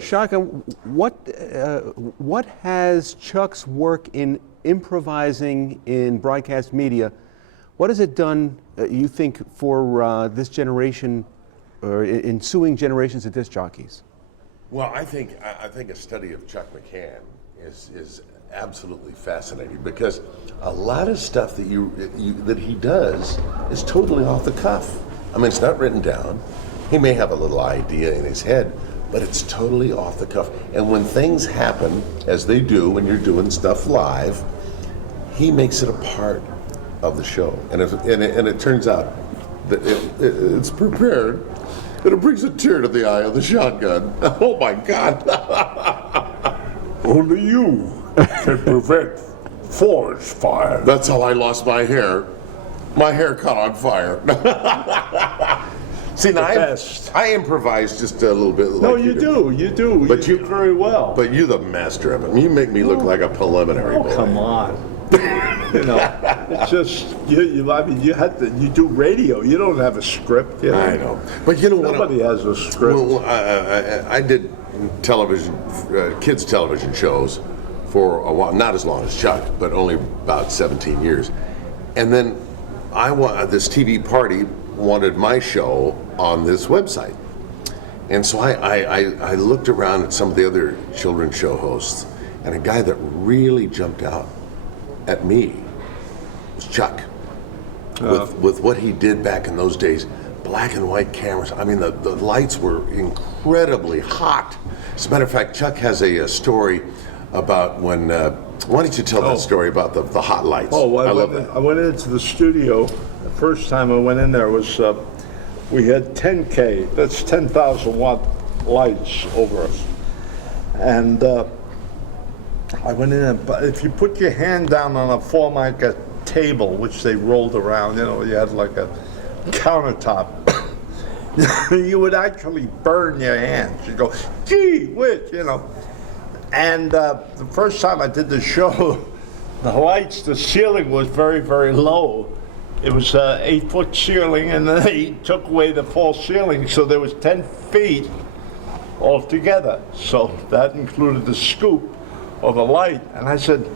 Shaka, what has Chuck's work in improvising in broadcast media, what has it done, you think, for this generation or ensuing generations of disc jockeys? Well, I think a study of Chuck McCann is absolutely fascinating, because a lot of stuff that that he does is totally off the cuff. I mean, it's not written down. He may have a little idea in his head, but it's totally off the cuff. And when things happen, as they do when you're doing stuff live, he makes it a part of the show. And it turns out that it's prepared, and it brings a tear to the eye of the shotgun. Oh my God. Only you can prevent forest fire. That's how I lost my hair. My hair caught on fire. See, now I improvise just a little bit. No, you do. You do. But you do very well. But you're the master of it. You make me look like a preliminary boy. Come on. You know, it's just I mean, you do radio. You don't have a script. You know? I know. But you know what? Nobody has a script. Well, I did television, kids television shows for a while, not as long as Chuck, but only about 17 years. And then this TV party wanted my show on this website. And so I looked around at some of the other children's show hosts, and a guy that really jumped out at me was Chuck. With what he did back in those days, black and white cameras. I mean, the lights were incredibly hot. As a matter of fact, Chuck has a story about when, why don't you tell that story about the hot lights? Oh, well, I I went into the studio. The first time I went in there was, we had 10K, that's 10,000 watt lights over us. And I went in, but if you put your hand down on a Formica table, which they rolled around, you know, you had like a countertop, you would actually burn your hands. You'd go, gee whiz, you know. And the first time I did the show, the lights, the ceiling was very, very low. It was an 8-foot ceiling, and then they took away the false ceiling, so there was 10 feet altogether. So that included the scoop of the light. And I said,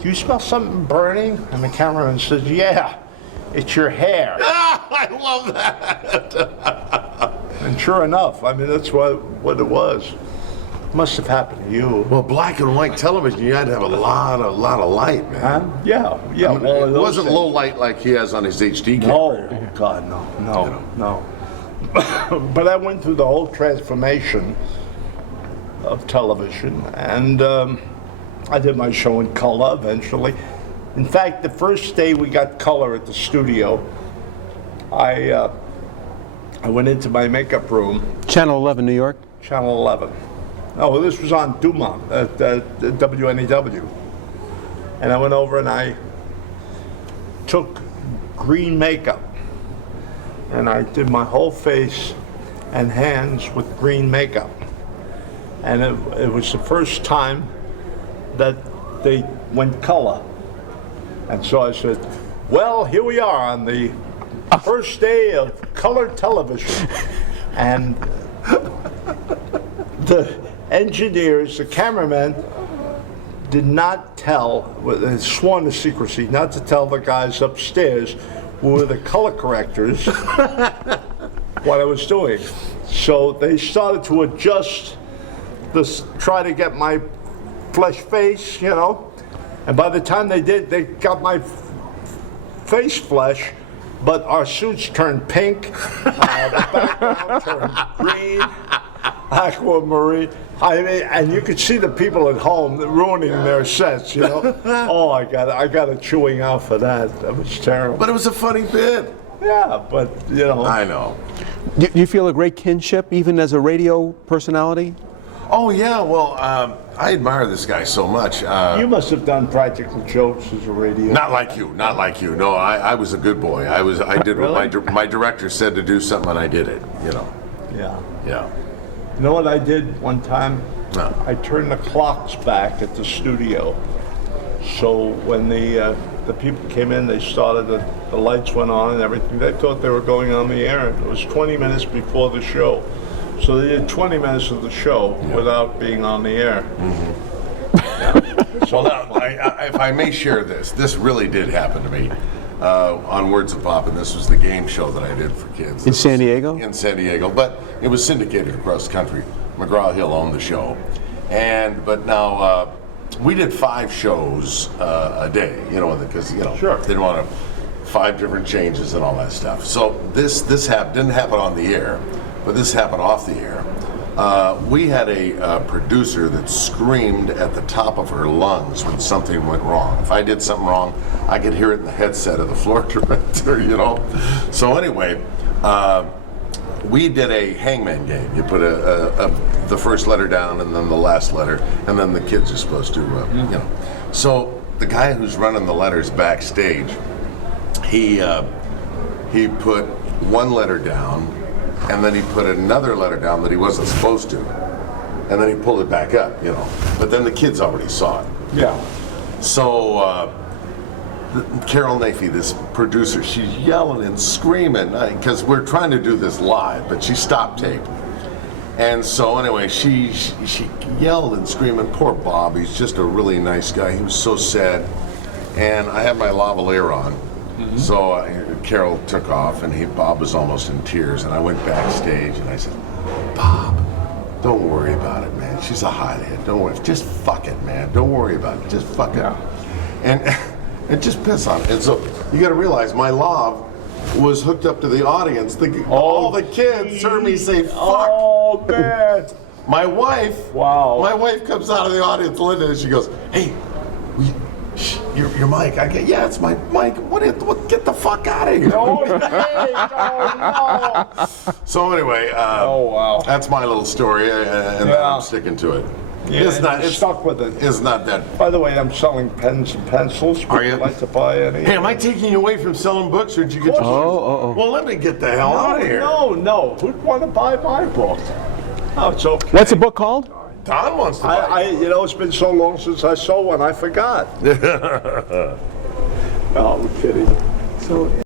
do you smell something burning? And the cameraman says, yeah, it's your hair. I love that. And sure enough, I mean, that's what it was. Must have happened to you. Well, black and white television, you had to have a lot of light, man. Yeah. I mean, well, it wasn't low light like he has on his HD camera. No, God, no. But I went through the whole transformation of television, and I did my show in color eventually. In fact, the first day we got color at the studio, I went into my makeup room. Channel 11, New York? Channel 11. Oh, well, this was on Dumont at WNEW. And I went over and I took green makeup and I did my whole face and hands with green makeup. And it was the first time that they went color. And so I said, well, here we are on the first day of color television. And the engineers, the cameramen, did not tell, they sworn to secrecy, not to tell the guys upstairs who were the color correctors what I was doing. So they started to adjust this, try to get my flesh face, you know. And by the time they did, they got my face flesh, but our suits turned pink, the background turned green, aquamarine. I mean, and you could see the people at home ruining their sets, you know. Oh, I got a chewing out for that. That was terrible. But it was a funny bit. Yeah, but you know. I know. Do you feel a great kinship, even as a radio personality? Oh yeah, well, I admire this guy so much. You must have done practical jokes as a radio. Not like you. No, I was a good boy. I did Really? what my director said to do something, and I did it. You know. Yeah. You know what I did one time? No. I turned the clocks back at the studio. So when the people came in, they started, the lights went on and everything. They thought they were going on the air, and it was 20 minutes before the show. So they did 20 minutes of the show without being on the air. Well, now, if I may share this really did happen to me on Words of Pop, and this was the game show that I did for kids. In San Diego? In San Diego, but it was syndicated across the country. McGraw-Hill owned the show. But now we did 5 shows a day, because, Sure. they didn't want 5 different changes and all that stuff. So this didn't happen on the air, but this happened off the air. We had a producer that screamed at the top of her lungs when something went wrong. If I did something wrong, I could hear it in the headset of the floor director, So anyway, we did a hangman game. You put the first letter down and then the last letter, and then the kids are supposed to, So the guy who's running the letters backstage, he put one letter down, and then he put another letter down that he wasn't supposed to, and then he pulled it back up, But then the kids already saw it. Yeah. So Carol Nafee, this producer, she's yelling and screaming because we're trying to do this live, but she stopped tape. And so anyway, she yelled and screaming. Poor Bob, he's just a really nice guy. He was so sad. And I had my lavalier on. So Carol took off, and Bob was almost in tears. And I went backstage, and I said, Bob, don't worry about it, man. She's a hothead. Don't worry. Just fuck it, man. Don't worry about it. Just fuck it. And just piss on it. And so you got to realize my lav was hooked up to the audience. All the kids heard me say fuck. Oh, man. My wife. Wow. My wife comes out of the audience, Linda, and she goes, "Hey, your mic." I go, "Yeah, it's my mic. What? Get the fuck out of here!" Oh, no. So anyway, wow. that's my little story, and I'm sticking to it. Yeah, it's stuck with it. It's not that. By the way, I'm selling pens and pencils. Are you? Would like to buy any? Hey, am I taking you away from selling books, or did you get your? Well, let me get the hell out of here. No. Who'd want to buy my book? Oh, it's okay. What's the book called? Don wants to buy it. It's been so long since I sold one, I forgot. No, I'm kidding. So.